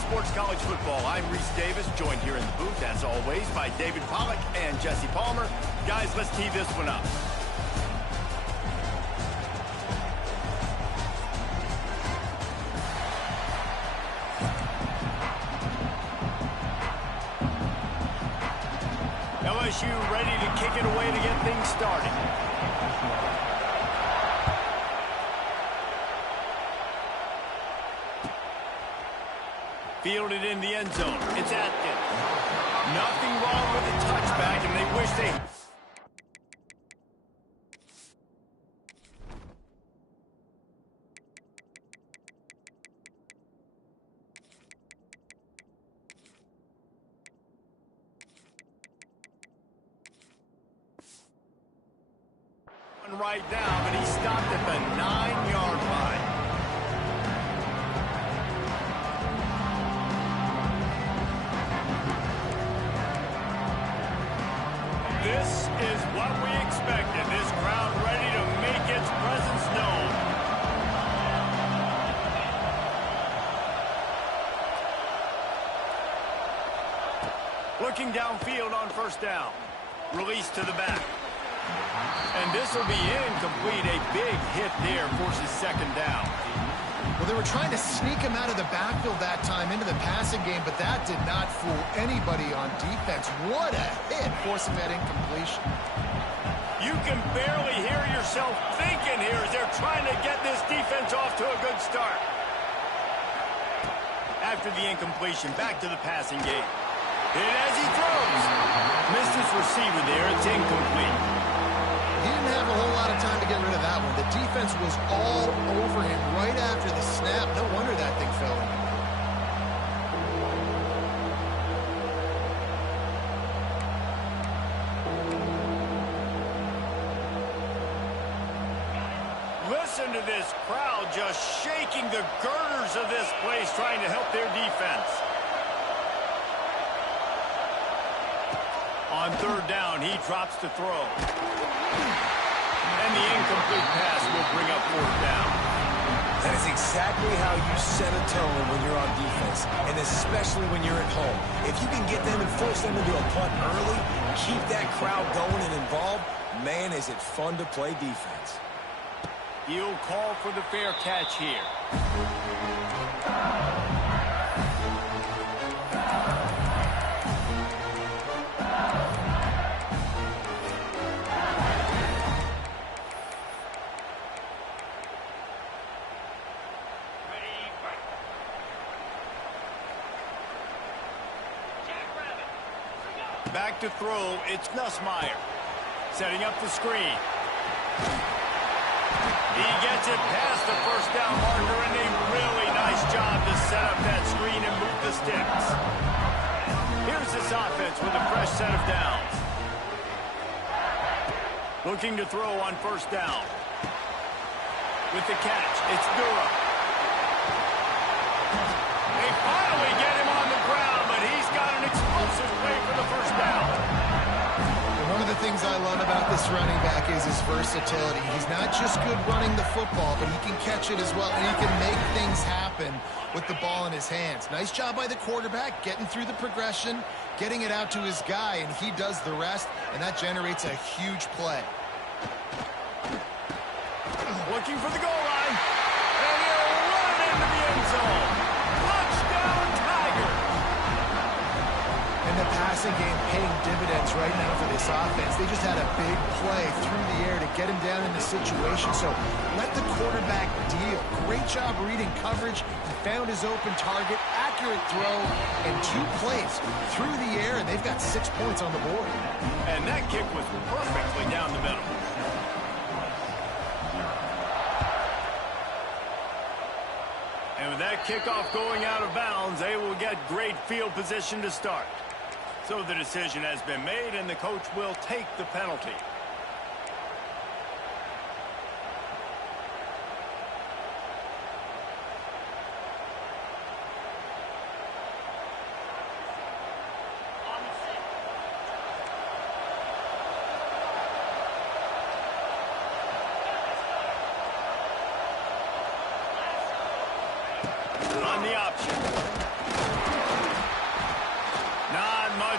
Sports College Football. I'm Reese Davis, joined here in the booth, as always, by David Pollack and Jesse Palmer. Guys, let's tee this one up. LSU ready to kick it away to get things started. Fielded in the end zone. It's Atkins. Nothing wrong with the touchback, and they wish they... right down, but he stopped at the 9-yard line. This is what we expected. This crowd ready to make its presence known. Looking downfield on first down. Release to the back. And this will be incomplete. A big hit there forces second down. Well, they were trying to sneak him out of the backfield that time into the passing game, but that did not fool anybody on defense. What a hit, forcing that incompletion. You can barely hear yourself thinking here as they're trying to get this defense off to a good start. After the incompletion, back to the passing game. Hit as he throws. Missed his receiver there. It's incomplete. He didn't have a whole lot of time to get rid of that one. The defense was all over him right after the snap. No wonder that thing fell in. Listen to this crowd just shaking the girders of this place, trying to help their defense. On third down, he drops to throw. And the incomplete pass will bring up fourth down. That is exactly how you set a tone when you're on defense, and especially when you're at home. If you can get them and force them into a punt early, keep that crowd going and involved, man, is it fun to play defense. He'll call for the fair catch here. Back to throw, it's Nussmeier. Setting up the screen. He gets it past the first down marker, and a really nice job to set up that screen and move the sticks. Here's this offense with a fresh set of downs. Looking to throw on first down. With the catch, it's Durham. They finally get him on the ground, but he's got an explosive play for the first down. One of the things I love about this running back is his versatility. He's not just good running the football, but he can catch it as well, and he can make things happen with the ball in his hands. Nice job by the quarterback, getting through the progression, getting it out to his guy, and he does the rest, and that generates a huge play. Looking for the goal line, and he'll run into the end zone. Touchdown, Tiger! And the passing game paying dividends right now for this offense. They just had a big play through the air to get him down in the situation. So let the quarterback deal. Great job reading coverage. He found his open target, accurate throw, and 2 plays through the air, and they've got 6 points on the board. And that kick was perfectly down the middle. And with that kickoff going out of bounds, they will get great field position to start. So the decision has been made, and the coach will take the penalty. On the option.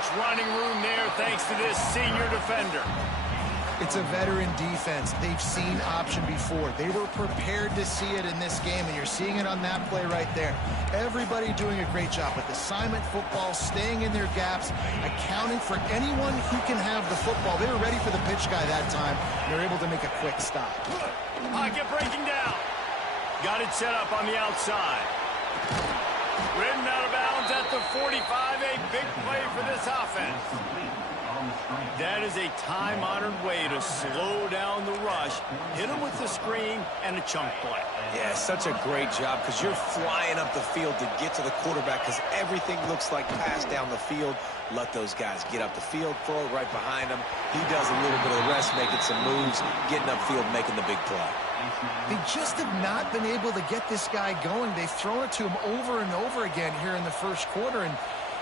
much running room there thanks to this senior defender. It's a veteran defense. They've seen option before. They were prepared to see it in this game, and you're seeing it on that play right there. Everybody doing a great job with assignment football, staying in their gaps, accounting for anyone who can have the football. They were ready for the pitch guy that time. They're able to make a quick stop. Pocket breaking down. Got it set up on the outside. Ridden out of bounds at the 45. A big play for this offense. That is a time-honored way to slow down the rush, hit him with the screen, and a chunk play. Yeah, such a great job because you're flying up the field to get to the quarterback because everything looks like pass down the field. Let those guys get up the field, throw it right behind him. He does a little bit of the rest, making some moves, getting upfield, making the big play. They just have not been able to get this guy going. They've thrown it to him over and over again here in the first quarter, and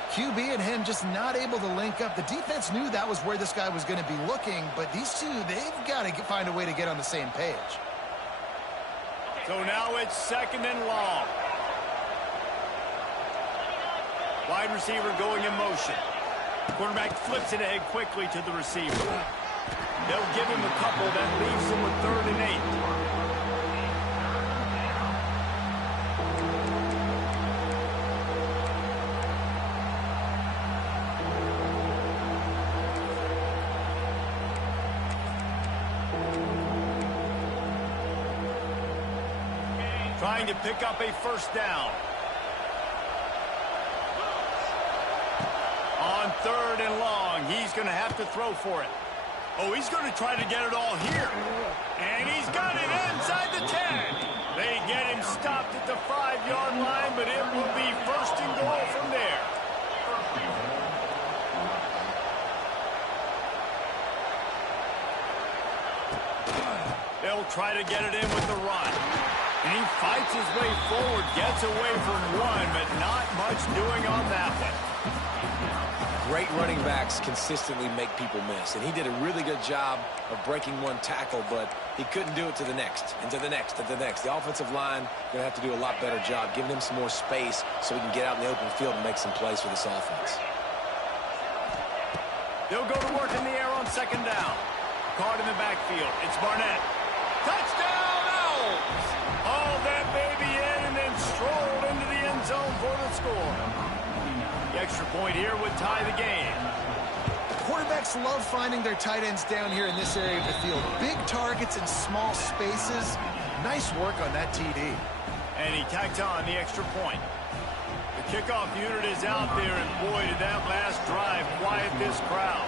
QB and him just not able to link up. The defense knew that was where this guy was going to be looking, but these two, they've got to find a way to get on the same page. So now it's second and long. Wide receiver going in motion. Quarterback flips it ahead quickly to the receiver. They'll give him a couple. That leaves him with 3rd and 8. Trying to pick up a first down. On 3rd and long, he's going to have to throw for it. Oh, he's going to try to get it all here. And he's got it inside the 10. They get him stopped at the 5-yard line, but it will be 1st and goal from there. They'll try to get it in with the run. And he fights his way forward, gets away from one, but not much doing on that one. Great running backs consistently make people miss, and he did a really good job of breaking one tackle, but he couldn't do it to the next, and to the next, and to the next. The offensive line going to have to do a lot better job, giving him some more space so he can get out in the open field and make some plays for this offense. They'll go to work in the air on 2nd down. Caught in the backfield. It's Barnett. Touchdown, Owls! Hauled that baby in and then strolled into the end zone for the score. The extra point here would tie the game. Quarterbacks love finding their tight ends down here in this area of the field. Big targets in small spaces. Nice work on that TD. And he tacked on the extra point. The kickoff unit is out there, and boy, did that last drive quiet this crowd.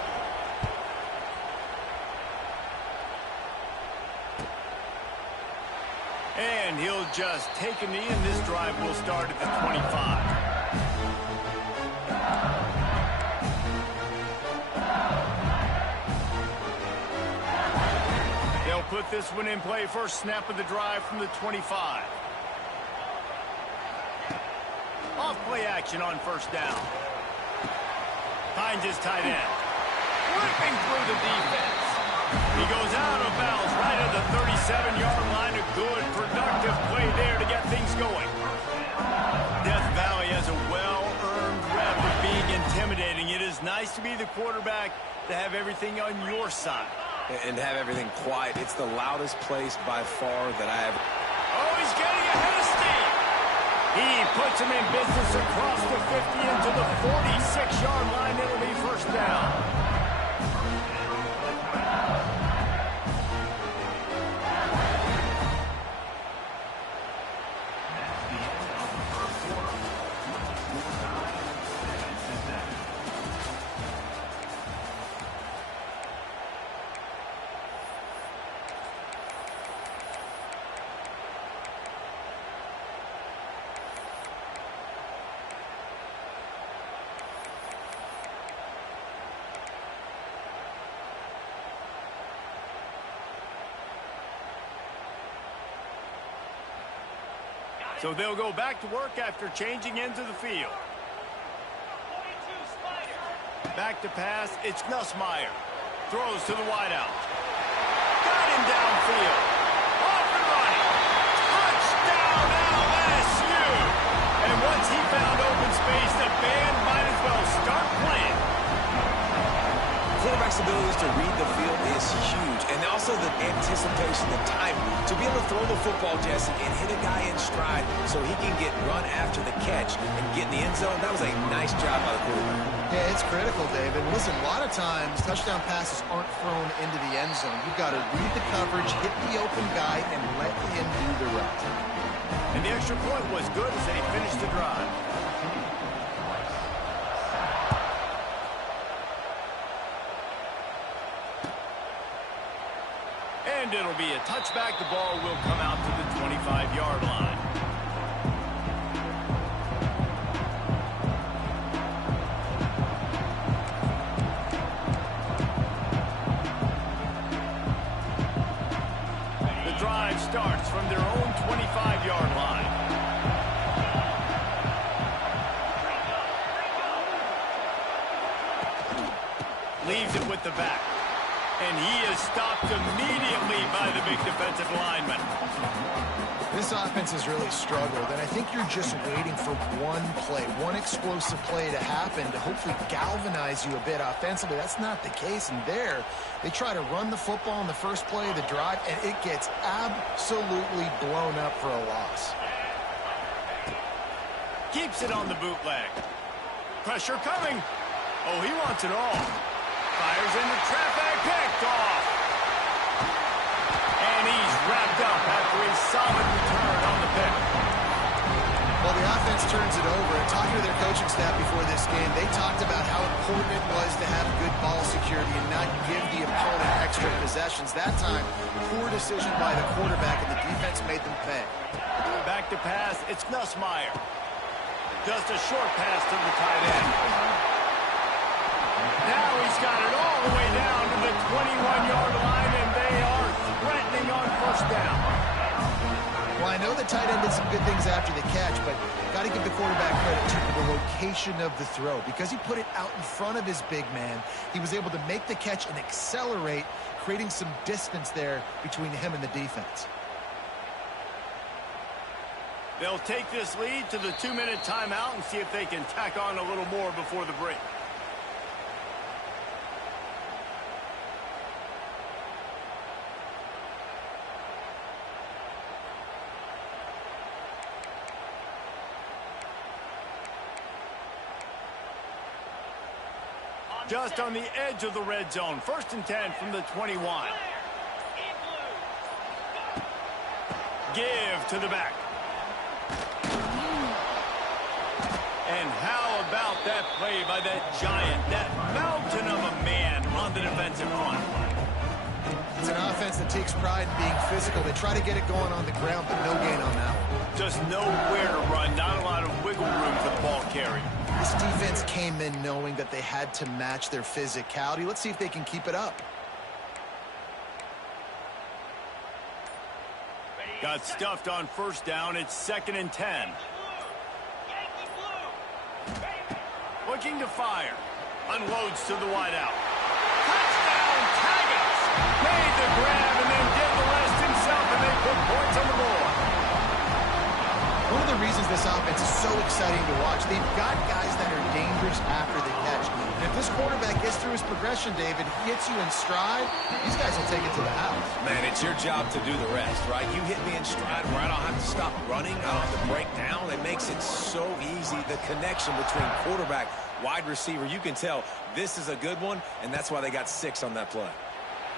And he'll just take a knee, and this drive will start at the 25. They'll put this one in play. First snap of the drive from the 25. Off play action on 1st down. Finds his tight end. Ripping through the defense. He goes out of bounds right at the 37-yard line. A good, productive play there to get things going. Death Valley has a well-earned rep of being intimidating. It is nice to be the quarterback to have everything on your side. And have everything quiet. It's the loudest place by far that I have. Oh, he's getting ahead of steam. He puts him in business across the 50 into the 46-yard line. It'll be 1st down. So they'll go back to work after changing into the field. Back to pass, it's Nussmeier. Throws to the wideout. Got him downfield. Off and running. Touchdown LSU! And once he found open space, the band might as well start playing. just to read the field is huge. And also the anticipation, the time to be able to throw the football, Jesse, and hit a guy in stride so he can get run after the catch and get in the end zone. That was a nice job by the quarterback. Yeah, it's critical, David. Listen, a lot of times touchdown passes aren't thrown into the end zone. You've got to read the coverage, hit the open guy, and let him do the rest. And the extra point was good as they finished the drive. And it'll be a touchback. The ball will come out to the 25-yard line. The drive starts from their own 25-yard line. Leaves it with the back. And he is stopped immediately by the big defensive lineman. This offense has really struggled, and I think you're just waiting for one play, one explosive play to happen to hopefully galvanize you a bit offensively. That's not the case, and there, they try to run the football in the first play of the drive, and it gets absolutely blown up for a loss. Keeps it on the bootleg. Pressure coming. Oh, he wants it all. Fires into traffic, picked off. And he's wrapped up after a solid return on the pick. Well, the offense turns it over, and talking to their coaching staff before this game, they talked about how important it was to have good ball security and not give the opponent extra possessions. That time, poor decision by the quarterback, and the defense made them pay. Back to pass, it's Nussmeier. Just a short pass to the tight end. Now he's got it all the way down to the 21-yard line, and they are threatening on first down. Well, I know the tight end did some good things after the catch, but got to give the quarterback credit to the location of the throw. Because he put it out in front of his big man, he was able to make the catch and accelerate, creating some distance there between him and the defense. They'll take this lead to the 2-minute timeout and see if they can tack on a little more before the break. Just on the edge of the red zone. 1st and 10 from the 21. Give to the back. And how about that play by that giant, that mountain of a man on the defensive front? It's an offense that takes pride in being physical. They try to get it going on the ground, but no gain on that one. Just nowhere to run. Not a lot of wiggle room for the ball carrier. This defense came in knowing that they had to match their physicality. Let's see if they can keep it up. Got stuffed on first down. It's 2nd and 10. Looking to fire. Unloads to the wideout. Touchdown, Tigers! Made the grab and then did the rest himself, and they put points on the board. One of the reasons this offense is so exciting to watch, they've got guys that are dangerous after the catch. And if this quarterback gets through his progression, David, hits you in stride, these guys will take it to the house. Man, it's your job to do the rest, right? You hit me in stride where I don't have to stop running. I don't have to break down. It makes it so easy. The connection between quarterback, wide receiver, you can tell this is a good one, and that's why they got 6 on that play.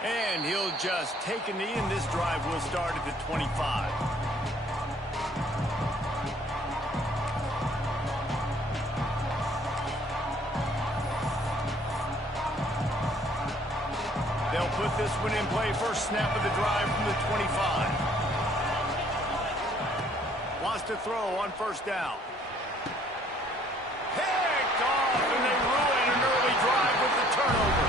And he'll just take a knee, and this drive will start at the 25. They'll put this one in play. First snap of the drive from the 25. Wants to throw on first down. Picked off, and they ruin an early drive with the turnover.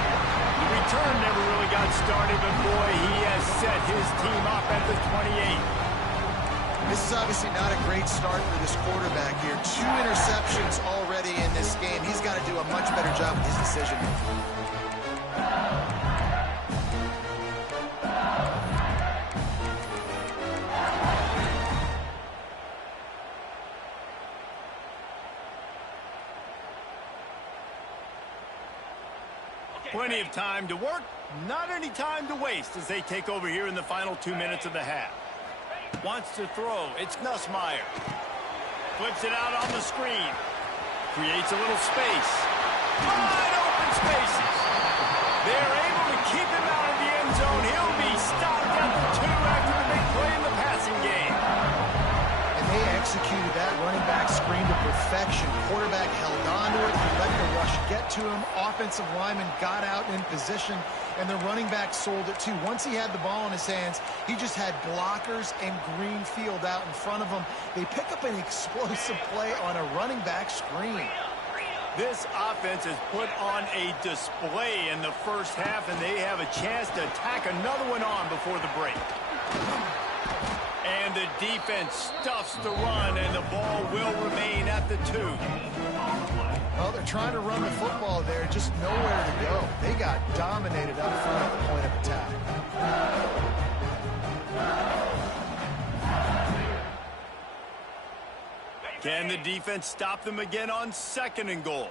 The return never really got started, but boy, he has set his team up at the 28. This is obviously not a great start for this quarterback here. 2 interceptions already in this game. He's got to do a much better job with his decision making. Plenty of time to work, not any time to waste as they take over here in the final 2 minutes of the half. Wants to throw. It's Nussmeier. Flips it out on the screen. Creates a little space. Wide open spaces. They're able to keep him out of the end zone. He'll be stopped at the 2 after the big play in the passing game. And they executed that running back screen to perfection. Quarterback held on to it. He let the rush get to him. Offensive lineman got out in position, and the running back sold it too. Once he had the ball in his hands, he just had blockers and green field out in front of him. They pick up an explosive play on a running back screen. This offense has put on a display in the first half, and they have a chance to tack another one on before the break. And the defense stuffs the run, and the ball will remain at the 2. Well, they're trying to run the football there, just nowhere to go. They got dominated up front at the point of attack. Can the defense stop them again on 2nd and goal?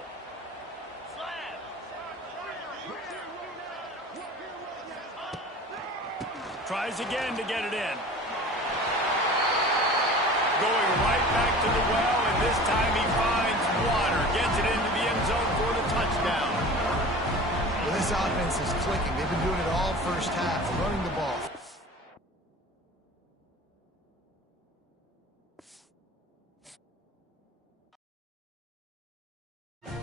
Tries again to get it in. Going right back to the well, and this time he finds water. Gets it into the end zone for the touchdown. Well, this offense is clicking. They've been doing it all first half, running the ball.